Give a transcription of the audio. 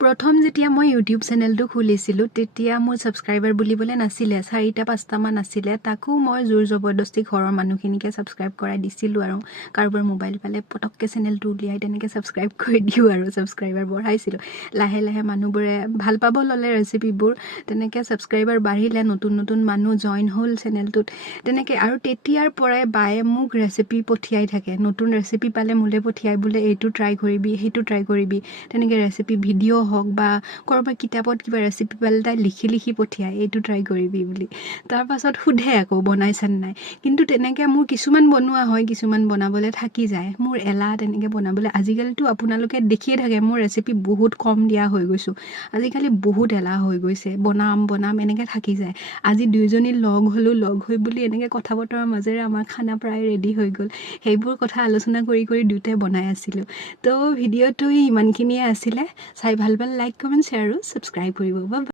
প্ৰথম যেতিয়া মই ইউটিউব চেনেলটো খুলিছিলোঁ তেতিয়া মোৰ ছাবস্ক্ৰাইবাৰ বুলিবলৈ নাছিলে চাৰিটা পাঁচটামান আছিলে তাকো মই জোৰ জবৰদস্তি ঘৰৰ মানুহখিনিকে ছাবস্ক্ৰাইব কৰাই দিছিলোঁ আৰু। কাৰোবাৰ মোবাইল পালে পটককৈ চেনেলটো উলিয়াই তেনেকৈ ছাবস্ক্ৰাইব কৰি দিওঁ আৰু ছাবস্ক্ৰাইবাৰ বঢ়াইছিলোঁ। লাহে লাহে মানুহবোৰে ভাল পাব ল'লে ৰেচিপিবোৰ তেনেকৈ ছাবস্ক্ৰাইবাৰ বাঢ়িলে নতুন নতুন মানুহ জইন হ'ল চেনেলটোত তেনেকৈ আৰু তেতিয়াৰ পৰাই বায়ে মোক ৰেচিপি পঠিয়াই থাকে। নতুন ৰেচিপি পালে মোলৈ পঠিয়াই বোলে এইটো ট্ৰাই কৰিবি সেইটো ট্ৰাই কৰিবি তেনেকৈ ৰেচিপি ভিডিঅ' হওক বা ক'ৰবাৰ কিতাপত কিবা ৰেচিপি পালে তাই লিখি লিখি পঠিয়াই এইটো ট্ৰাই কৰিবি বুলি। তাৰপাছত সোধে আকৌ বনাইছানে নাই? কিন্তু তেনেকৈ মোৰ কিছুমান বনোৱা হয় কিছুমান বনাবলৈ থাকি যায়। মোৰ এলাহ তেনেকৈ বনাবলৈ। আজিকালিতো আপোনালোকে দেখিয়ে থাকে মোৰ ৰেচিপি বহুত কম দিয়া হৈ গৈছোঁ। আজিকালি বহুত এলাহ হৈ গৈছে। বনাম বনাম এনেকৈ থাকি যায়। আজি দুয়োজনী লগ হ'লোঁ লগ হৈ বুলি এনেকৈ কথা বতৰাৰ মাজেৰে আমাৰ খানা প্ৰায় ৰেডি হৈ গ'ল। সেইবোৰ কথা আলোচনা কৰি কৰি দুয়োটাই বনাই আছিলোঁ। তো ভিডিঅ'টো ইমানখিনিয়ে আছিলে। চাই ভাল পালে লাইক কমেণ্ট শ্বেয়াৰ আৰু ছাবস্ক্ৰাইব কৰিব বা